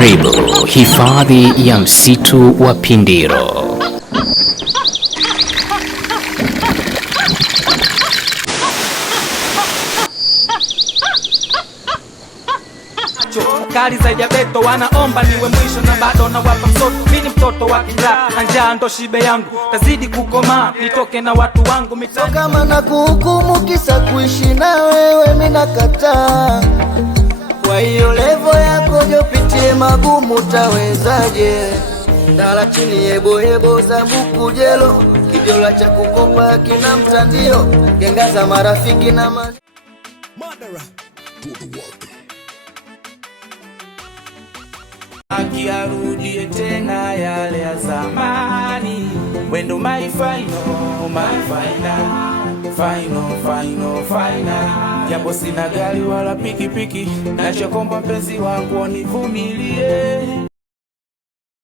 Karibu hifadhi ya msitu wa Pindiro. Kali za jabeto wanaomba niwe mwisho na bado na wapa msoto. Mimi mtoto wa kitaa na njaa ndo shibe yangu, tazidi kukoma nitoke na watu wangu mitani. Kama na kuhukumu kisa kuishi na wewe mimi nakataa. Kwa hiyo levo yako jopitie magumu tawezaje? Ndala chini yebo za buku jelo, kijola cha kukopa kina mtandio, gengaza marafiki na Madara to the world. Akiarudie tena yale ya zamani. Wendo my final, final. Japo sina gari wala pikipiki, nachokomba mpenzi wangu nivumilie.